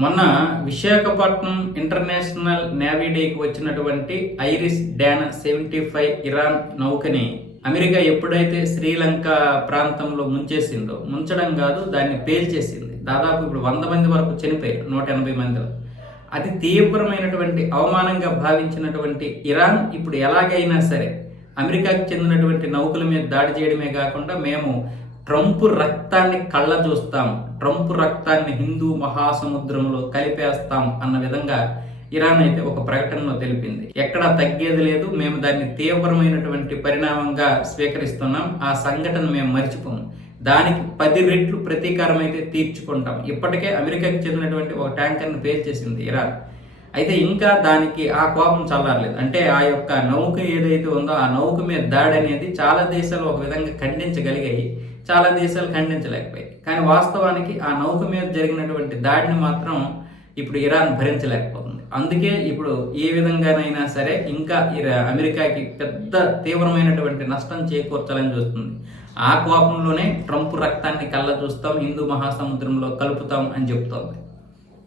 మొన్న Visakhapatnam international navy డేకి వచ్చినటువంటి ఐరిస్ డాన్ 75 ఇరాన్ నౌకని అమెరికా ఎప్పుడైతే శ్రీలంక ప్రాంతంలో ముంచేసిందో, ముంచడం కాదు దాన్ని పేల్చేసింది. దాదాపు ఇప్పుడు 100 మంది వరకు చనిపోయారు, 180 మందిలో. అది తీవ్రమైనటువంటి అవమానంగా భావించినటువంటి ఇరాన్ ఇప్పుడు ఎలాగైనా సరే అమెరికాకి చెందినటువంటి నౌకల మీద దాడి చేయడమే కాకుండా మేము ట్రంప్ రక్తాన్ని కళ్ళ చూస్తాం, ట్రంప్ రక్తాన్ని హిందూ మహాసముద్రంలో కలిపేస్తాం అన్న విధంగా ఇరాన్ అయితే ఒక ప్రకటనలో తెలిపింది. ఎక్కడా తగ్గేది లేదు, మేము దాన్ని తీవ్రమైనటువంటి పరిణామంగా స్వీకరిస్తున్నాం, ఆ సంఘటన మేము మర్చిపోము, దానికి 10 రెట్లు ప్రతీకారం అయితే తీర్చుకుంటాం. ఇప్పటికే అమెరికాకి చెందినటువంటి ఒక ట్యాంకర్ని పేల్చేసింది ఇరాన్. అయితే ఇంకా దానికి ఆ కోపం చల్లారలేదు. అంటే ఆ యొక్క నౌక ఏదైతే ఉందో ఆ నౌక మీద దాడి అనేది చాలా దేశాలు ఒక విధంగా ఖండించగలిగాయి, చాలా దేశాలు ఖండించలేకపోయాయి. కానీ వాస్తవానికి ఆ నౌక మీద జరిగినటువంటి దాడిని మాత్రం ఇప్పుడు ఇరాన్ భరించలేకపోతుంది. అందుకే ఇప్పుడు ఏ విధంగానైనా సరే ఇంకా అమెరికాకి పెద్ద తీవ్రమైనటువంటి నష్టం చేకూర్చాలని చూస్తుంది. ఆ కోపంలోనే ట్రంప్ రక్తాన్ని కళ్ళ చూస్తాం, హిందూ మహాసముద్రంలో కలుపుతాం అని చెప్తోంది.